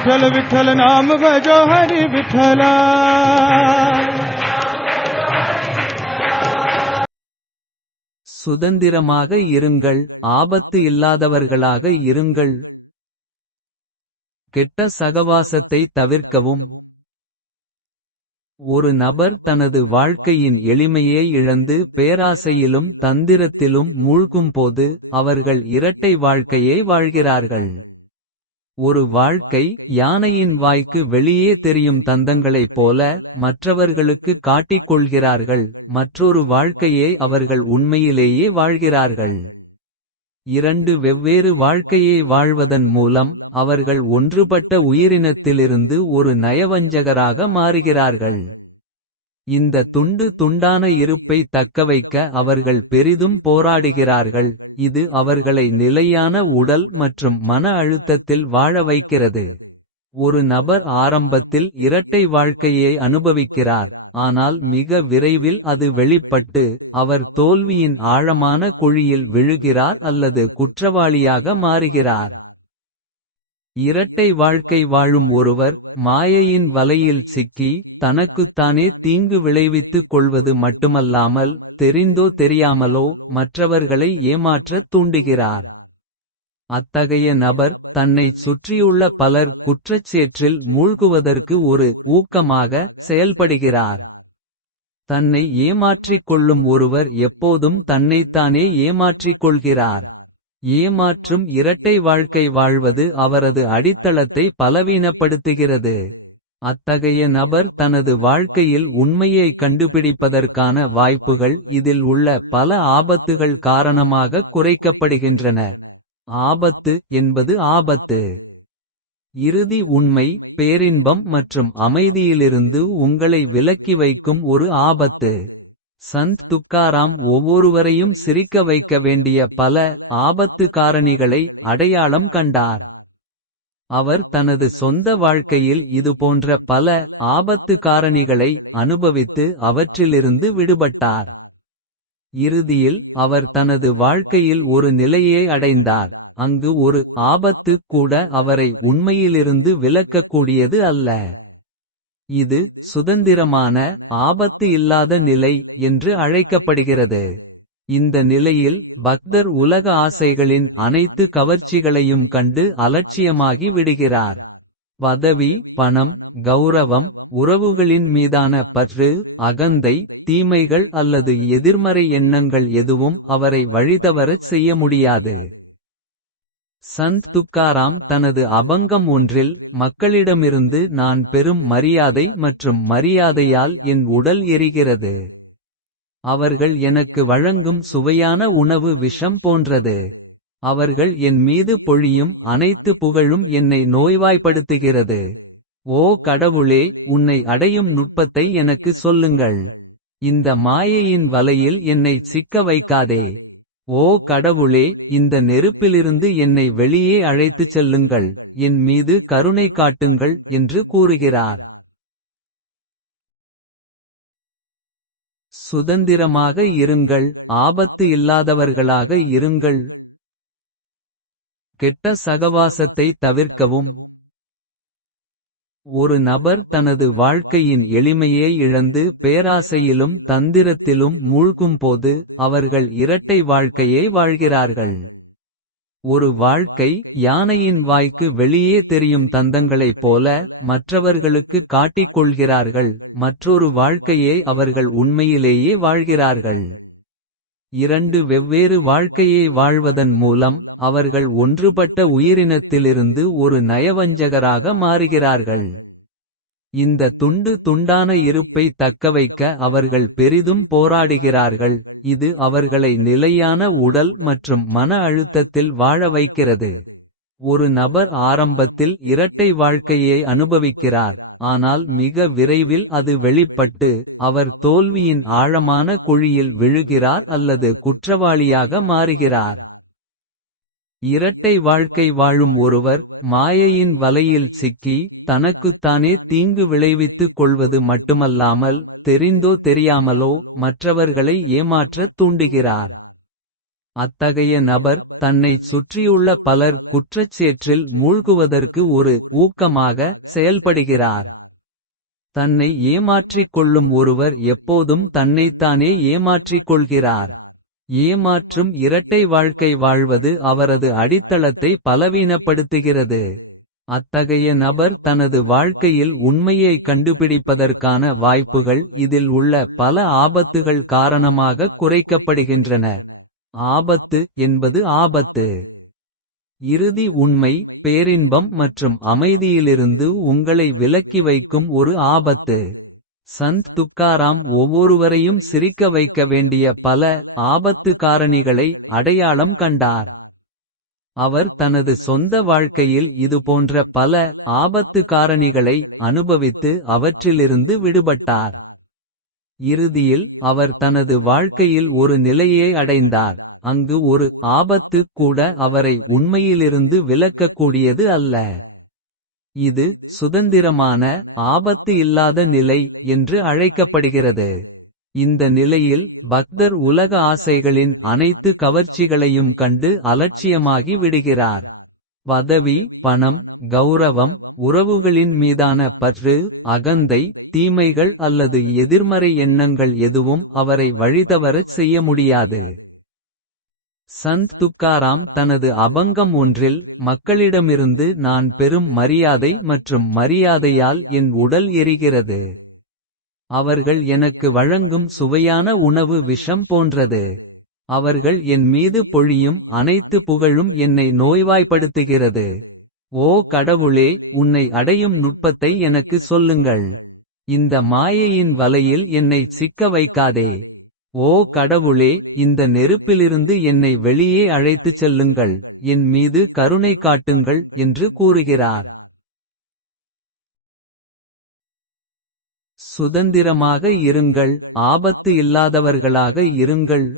विठ्ठल विठ्ठल नाम भजो हरि विठ्ठला சுதந்திரமாக இருங்கள் ஆபத்து இல்லாதவர்களாக இருங்கள் கெட்ட சகவாசத்தை தவிர்க்கவும் ஒரு நபர் தனது வாழ்க்கையின் எளிமையை இழந்து பேராசையிலும் தந்திரத்திலும் மூழ்கும்போது அவர்கள் இரட்டை வாழ்க்கையை வாழ்கிறார்கள் ஒரு வாழ்க்கை யானையின் வாய்க்கு வெளியே தெரியும் தந்தங்களைப் போல மற்றவர்களுக்கு காட்டிக் கொள்கிறார்கள் மற்றொரு வாழ்க்கையை அவர்கள் உண்மையிலேயே வாழ்கிறார்கள். இரண்டு வெவ்வேறு வாழ்க்கையை வாழ்வதன் மூலம் அவர்கள் ஒன்றுபட்ட உயிரினத்திலிருந்து ஒரு நயவஞ்சகராக மாறுகிறார்கள். இந்த துண்டு துண்டான இருப்பை தக்கவைக்க அவர்கள் பெரிதும் போராடுகிறார்கள் இது அவர்களை நிலையான உடல் மற்றும் மன அழுத்தத்தில் வாழ வைக்கிறது. ஒரு நபர் ஆரம்பத்தில் இரட்டை வாழ்க்கையை அனுபவிக்கிறார் ஆனால் மிக விரைவில் அது வெளிப்பட்டு அவர் தோல்வியின் ஆழமான குழியில் விழுகிறார் அல்லது குற்றவாளியாக மாறுகிறார். இரட்டை வாழ்க்கை வாழும் ஒருவர் மாயையின் வலையில் சிக்கி தனக்குத்தானே தீங்கு விளைவித்துக் கொள்வது மட்டுமல்லாமல் தெரிந்தோ தெரியாமலோ மற்றவர்களை ஏமாற்றத் தூண்டுகிறார். அத்தகைய நபர் தன்னைச் சுற்றியுள்ள பலர் குற்றச்சேற்றில் மூழ்குவதற்கு ஒரு ஊக்கமாக செயல்படுகிறார். தன்னை ஏமாற்றிக் கொள்ளும் ஒருவர் எப்போதும் தன்னைத்தானே ஏமாற்றிக் கொள்கிறார். ஏமாற்றும் இரட்டை வாழ்க்கை வாழ்வது அவரது அடித்தளத்தை பலவீனப்படுத்துகிறது. அத்தகைய நபர் தனது வாழ்க்கையில் உண்மையை கண்டுபிடிப்பதற்கான வாய்ப்புகள் இதில் உள்ள பல ஆபத்துகள் காரணமாக குறைக்கப்படுகின்றன. ஆபத்து என்பது ஆபத்து. இறுதி உண்மை பேரின்பம் மற்றும் அமைதியிலிருந்து உங்களை விலக்கி வைக்கும் ஒரு ஆபத்து. சந்த் துக்காராம் ஒவ்வொருவரையும் சிரிக்க வைக்க வேண்டிய பல ஆபத்து காரணிகளை அடையாளம் கண்டார். அவர் தனது சொந்த வாழ்க்கையில் இதுபோன்ற பல ஆபத்து காரணிகளை அனுபவித்து அவற்றிலிருந்து விடுபட்டார். இறுதியில் அவர் தனது வாழ்க்கையில் ஒரு நிலையை அடைந்தார். அங்கு ஒரு ஆபத்து கூட அவரை உண்மையிலிருந்து விலக்கக்கூடியது அல்ல. இது சுதந்திரமான ஆபத்து இல்லாத நிலை என்று அழைக்கப்படுகிறது. இந்த நிலையில் பக்தர் உலக ஆசைகளின் அனைத்து கவர்ச்சிகளையும் கண்டு அலட்சியமாகி விடுகிறார். பதவி பணம் கௌரவம் உறவுகளின் மீதான பற்று அகந்தை தீமைகள் அல்லது எதிர்மறை எண்ணங்கள் எதுவும் அவரை வழிதவரச் செய்ய முடியாது. சந்த் துக்காராம் தனது அபங்கம் ஒன்றில் மக்களிடமிருந்து நான் பெரும் மரியாதை மற்றும் மரியாதையால் என் உடல் எரிகிறது. அவர்கள் எனக்கு வழங்கும் சுவையான உணவு விஷம் போன்றது. அவர்கள் என் மீது பொழியும் அனைத்து புகழும் என்னை நோய்வாய்ப்படுத்துகிறது. ஓ கடவுளே உன்னை அடையும் நுட்பத்தை எனக்கு சொல்லுங்கள். இந்த மாயையின் வலையில் என்னை சிக்க வைக்காதே. ஓ கடவுளே இந்த நெருப்பிலிருந்து என்னை வெளியே அழைத்துச் செல்லுங்கள். என் மீது கருணை காட்டுங்கள் என்று கூறுகிறார். சுதந்திரமாக இருங்கள் ஆபத்து இல்லாதவர்களாக இருங்கள். கெட்ட சகவாசத்தை தவிர்க்கவும். ஒரு நபர் தனது வாழ்க்கையின் எளிமையை இழந்து பேராசையிலும் தந்திரத்திலும் மூழ்கும்போது அவர்கள் இரட்டை வாழ்க்கையை வாழ்கிறார்கள். ஒரு வாழ்க்கை யானையின் வாய்க்கு வெளியே தெரியும் தந்தங்களைப் போல மற்றவர்களுக்கு காட்டிக் கொள்கிறார்கள் மற்றொரு வாழ்க்கையை அவர்கள் உண்மையிலேயே வாழ்கிறார்கள். இரண்டு வெவ்வேறு வாழ்க்கையை வாழ்வதன் மூலம் அவர்கள் ஒன்றுபட்ட உயிரினத்திலிருந்து ஒரு நயவஞ்சகராக மாறுகிறார்கள். இந்த துண்டு துண்டான இருப்பை தக்கவைக்க அவர்கள் பெரிதும் போராடுகிறார்கள். இது அவர்களை நிலையான உடல் மற்றும் மன அழுத்தத்தில் வாழ வைக்கிறது. ஒரு நபர் ஆரம்பத்தில் இரட்டை வாழ்க்கையை அனுபவிக்கிறார் ஆனால் மிக விரைவில் அது வெளிப்பட்டு அவர் தோல்வியின் ஆழமான குழியில் விழுகிறார் அல்லது குற்றவாளியாக மாறுகிறார். இரட்டை வாழ்க்கை வாழும் ஒருவர் மாயையின் வலையில் சிக்கி தனக்குத்தானே தீங்கு விளைவித்துக் கொள்வது மட்டுமல்லாமல் தெரிந்தோ தெரியாமலோ மற்றவர்களை ஏமாற்றத் தூண்டுகிறார் அத்தகைய நபர் தன்னைச் சுற்றியுள்ள பலர் குற்றச்சேற்றில் மூழ்குவதற்கு ஒரு ஊக்கமாக செயல்படுகிறார். தன்னை ஏமாற்றிக் கொள்ளும் ஒருவர் எப்போதும் தன்னைத்தானே ஏமாற்றிக் கொள்கிறார். ஏமாற்றும் இரட்டை வாழ்க்கை வாழ்வது அவரது அடித்தளத்தை பலவீனப்படுத்துகிறது. அத்தகைய நபர் தனது வாழ்க்கையில் உண்மையை கண்டுபிடிப்பதற்கான வாய்ப்புகள் இதில் உள்ள பல ஆபத்துகள் காரணமாக குறைக்கப்படுகின்றன. ஆபத்து என்பது ஆபத்து. இறுதி உண்மை பேரின்பம் மற்றும் அமைதியிலிருந்து உங்களை விலக்கி வைக்கும் ஒரு ஆபத்து. சந்த் துக்காராம் ஒவ்வொருவரையும் சிரிக்க வைக்க வேண்டிய பல ஆபத்து காரணிகளை அடையாளம் கண்டார். அவர் தனது சொந்த வாழ்க்கையில் இதுபோன்ற பல ஆபத்து காரணிகளை அனுபவித்து அவற்றிலிருந்து விடுபட்டார். இறுதியில் அவர் தனது வாழ்க்கையில் ஒரு நிலையை அடைந்தார். அங்கு ஒரு ஆபத்து கூட அவரை உண்மையிலிருந்து விலக்கக்கூடியது அல்ல. இது சுதந்திரமான ஆபத்து இல்லாத நிலை என்று அழைக்கப்படுகிறது. இந்த நிலையில் பக்தர் உலக ஆசைகளின் அனைத்து கவர்ச்சிகளையும் கண்டு அலட்சியமாகி விடுகிறார். பதவி பணம் கௌரவம் உறவுகளின் மீதான பற்று அகந்தை தீமைகள் அல்லது எதிர்மறை எண்ணங்கள் எதுவும் அவரை வழிதவரச் செய்ய முடியாது. சந்த் துக்காராம் தனது அபங்கம் ஒன்றில் மக்களிடமிருந்து நான் பெரும் மரியாதை மற்றும் மரியாதையால் என் உடல் எரிகிறது. அவர்கள் எனக்கு வழங்கும் சுவையான உணவு விஷம் போன்றது. அவர்கள் என் மீது பொழியும் அனைத்து புகழும் என்னை நோய்வாய்ப்படுத்துகிறது. ஓ கடவுளே உன்னை அடையும் நுட்பத்தை எனக்கு சொல்லுங்கள். இந்த மாயையின் வலையில் என்னை சிக்க வைக்காதே. ஓ கடவுளே இந்த நெருப்பிலிருந்து என்னை வெளியே அழைத்துச் செல்லுங்கள். என் மீது கருணை காட்டுங்கள் என்று கூறுகிறார். சுதந்திரமாக இருங்கள் ஆபத்து இல்லாதவர்களாக இருங்கள்.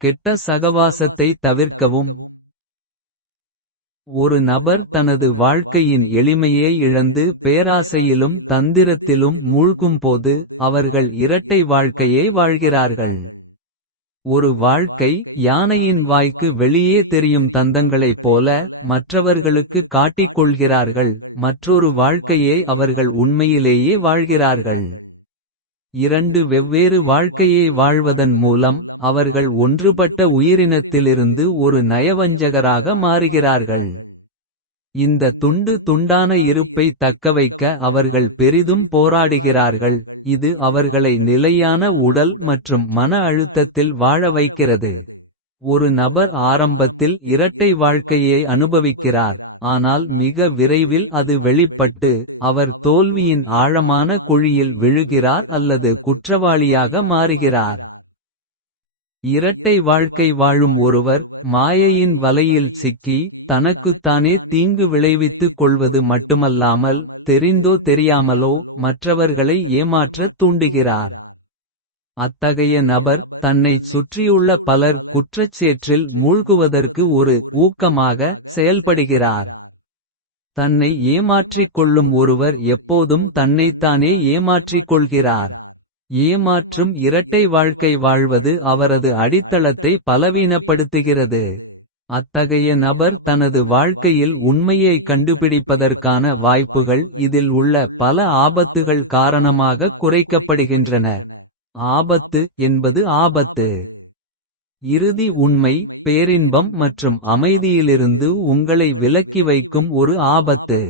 கெட்ட சகவாசத்தை தவிர்க்கவும். ஒரு நபர் தனது வாழ்க்கையின் எளிமையை இழந்து பேராசையிலும் தந்திரத்திலும் மூழ்கும்போது அவர்கள் இரட்டை வாழ்க்கையை வாழ்கிறார்கள். ஒரு வாழ்க்கை யானையின் வாய்க்கு வெளியே தெரியும் தந்தங்களைப் போல மற்றவர்களுக்கு காட்டிக் கொள்கிறார்கள் மற்றொரு வாழ்க்கையை அவர்கள் உண்மையிலேயே வாழ்கிறார்கள். இரண்டு வெவ்வேறு வாழ்க்கையை வாழ்வதன் மூலம் அவர்கள் ஒன்றுபட்ட உயிரினத்திலிருந்து ஒரு நயவஞ்சகராக மாறுகிறார்கள். இந்த துண்டு துண்டான இருப்பை தக்கவைக்க அவர்கள் பெரிதும் போராடுகிறார்கள். இது அவர்களை நிலையான உடல் மற்றும் மன அழுத்தத்தில் வாழ வைக்கிறது. ஒரு நபர் ஆரம்பத்தில் இரட்டை வாழ்க்கையை அனுபவிக்கிறார். ஆனால் மிக விரைவில் அது வெளிப்பட்டு அவர் தோல்வியின் ஆழமான குழியில் விழுகிறார் அல்லது குற்றவாளியாக மாறுகிறார். இரட்டை வாழ்க்கை வாழும் ஒருவர் மாயையின் வலையில் சிக்கி தனக்குத்தானே தீங்கு விளைவித்துக் கொள்வது மட்டுமல்லாமல் தெரிந்தோ தெரியாமலோ மற்றவர்களை ஏமாற்றத் தூண்டுகிறார். அத்தகைய நபர் தன்னைச் சுற்றியுள்ள பலர் குற்றச்சேற்றில் மூழ்குவதற்கு ஒரு ஊக்கமாக செயல்படுகிறார். தன்னை ஏமாற்றிக் கொள்ளும் ஒருவர் எப்போதும் தன்னைத்தானே ஏமாற்றிக் கொள்கிறார். ஏமாற்றும் இரட்டை வாழ்க்கை வாழ்வது அவரது அடித்தளத்தை பலவீனப்படுத்துகிறது. அத்தகைய நபர் தனது வாழ்க்கையில் உண்மையை கண்டுபிடிப்பதற்கான வாய்ப்புகள் இதில் உள்ள பல ஆபத்துகள் காரணமாக குறைக்கப்படுகின்றன. ஆபத்து என்பது ஆபத்து. இறுதி உண்மை பேரின்பம் மற்றும் அமைதியிலிருந்து உங்களை விலக்கி வைக்கும் ஒரு ஆபத்து.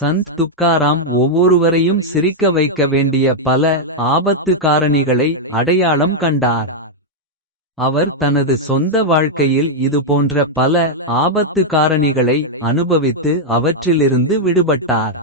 சந்த் துக்காராம் ஒவ்வொருவரையும் சிரிக்க வைக்க வேண்டிய பல ஆபத்து காரணிகளை அடையாளம் கண்டார். அவர் தனது சொந்த வாழ்க்கையில் இதுபோன்ற பல ஆபத்து காரணிகளை அனுபவித்து அவற்றிலிருந்து விடுபட்டார்.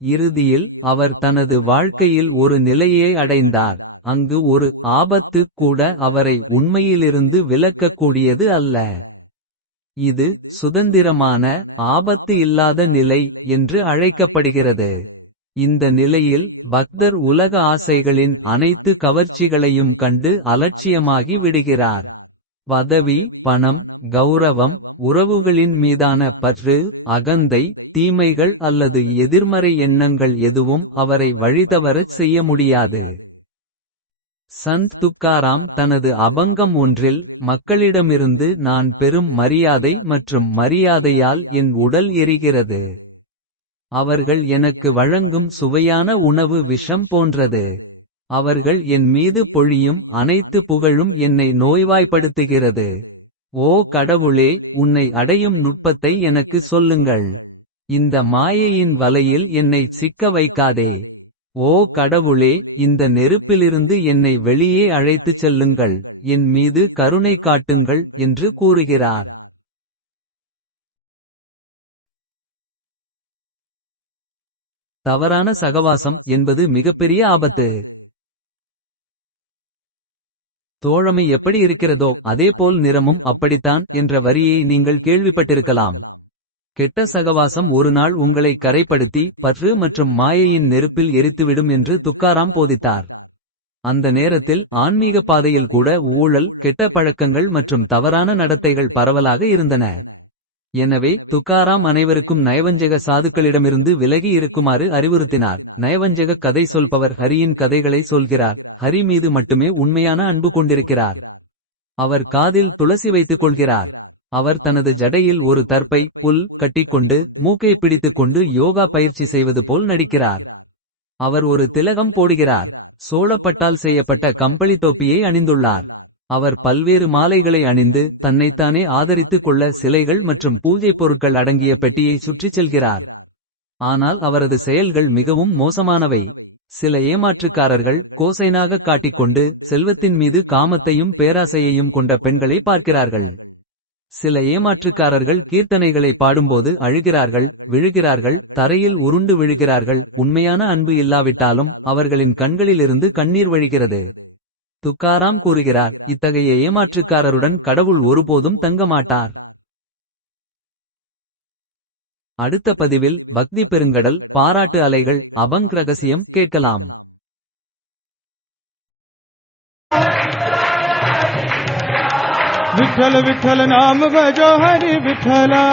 இறுதியில் அவர் தனது வாழ்க்கையில் ஒரு நிலையை அடைந்தார். அங்கு ஒரு ஆபத்து கூட அவரை உண்மையிலிருந்து விலக்கக்கூடியது அல்ல. இது சுதந்திரமான ஆபத்து இல்லாத நிலை என்று அழைக்கப்படுகிறது. இந்த நிலையில் பக்தர் உலக ஆசைகளின் அனைத்து கவர்ச்சிகளையும் கண்டு அலட்சியமாகி விடுகிறார். பதவி பணம் கௌரவம் உறவுகளின் மீதான பற்று அகந்தை தீமைகள் அல்லது எதிர்மறை எண்ணங்கள் எதுவும் அவரை வழிதவரச் செய்ய முடியாது. சந்த் துக்காராம் தனது அபங்கம் ஒன்றில் மக்களிடமிருந்து நான் பெறும் மரியாதை மற்றும் மரியாதையால் என் உடல் எரிகிறது. அவர்கள் எனக்கு வழங்கும் சுவையான உணவு விஷம் போன்றது. அவர்கள் என் மீது பொழியும் அனைத்து புகழும் என்னை நோய்வாய்ப்படுத்துகிறது. ஓ கடவுளே உன்னை அடையும் நுட்பத்தை எனக்கு சொல்லுங்கள். இந்த மாயையின் வலையில் என்னை சிக்க வைக்காதே. ஓ கடவுளே இந்த நெருப்பிலிருந்து என்னை வெளியே அழைத்துச் செல்லுங்கள். என் மீது கருணை காட்டுங்கள் என்று கூறுகிறார். தவறான சகவாசம் என்பது மிகப்பெரிய ஆபத்து. தோழமை எப்படி இருக்கிறதோ அதேபோல் நிறமும் அப்படித்தான் என்ற வரியை நீங்கள் கேள்விப்பட்டிருக்கலாம். கெட்ட சகவாசம் ஒரு நாள் உங்களை கரைப்படுத்தி பற்று மற்றும் மாயையின் நெருப்பில் எரித்துவிடும் என்று துக்காராம் போதித்தார். அந்த நேரத்தில் ஆன்மீக பாதையில் கூட ஊழல் கெட்ட பழக்கங்கள் மற்றும் தவறான நடத்தைகள் பரவலாக இருந்தன. எனவே துக்காராம் அனைவருக்கும் நயவஞ்சக சாதுக்களிடமிருந்து விலகி இருக்குமாறு அறிவுறுத்தினார். நயவஞ்சக கதை சொல்பவர் ஹரியின் கதைகளை சொல்கிறார். ஹரி மீது மட்டுமே உண்மையான அன்பு கொண்டிருக்கிறார். அவர் காதில் துளசி வைத்துக் கொள்கிறார். அவர் தனது ஜடையில் ஒரு தற்பை புல் கட்டிக்கொண்டு மூக்கை பிடித்துக் கொண்டு யோகா பயிற்சி செய்வது போல் நடிக்கிறார். அவர் ஒரு திலகம் போடுகிறார். சோழப்பட்டால் செய்யப்பட்ட கம்பளி தொப்பியை அணிந்துள்ளார். அவர் பல்வேறு மாலைகளை அணிந்து தன்னைத்தானே ஆதரித்துக் கொள்ள சிலைகள் மற்றும் பூஜைப் பொருட்கள் அடங்கிய பெட்டியை சுற்றிச் செல்கிறார். ஆனால் அவரது செயல்கள் மிகவும் மோசமானவை. சில ஏமாற்றுக்காரர்கள் கோசைனாகக் காட்டிக்கொண்டு செல்வத்தின் மீது காமத்தையும் பேராசையையும் கொண்ட பெண்களை பார்க்கிறார்கள். சில ஏமாற்றுக்காரர்கள் கீர்த்தனைகளை பாடும்போது அழுகிறார்கள் விழுகிறார்கள் தரையில் உருண்டு விழுகிறார்கள் உண்மையான அன்பு இல்லாவிட்டாலும் அவர்களின் கண்களிலிருந்து கண்ணீர் வழிகிறது. துக்காராம் கூறுகிறார் இத்தகைய ஏமாற்றுக்காரருடன் கடவுள் ஒருபோதும் தங்கமாட்டார். அடுத்த பதிவில் பக்தி பெருங்கடல் பாராட்டு அலைகள் அபங் ரகசியம் கேட்கலாம். விட்டல விட்டல நாம பஜோ ஹரி விட்டலா.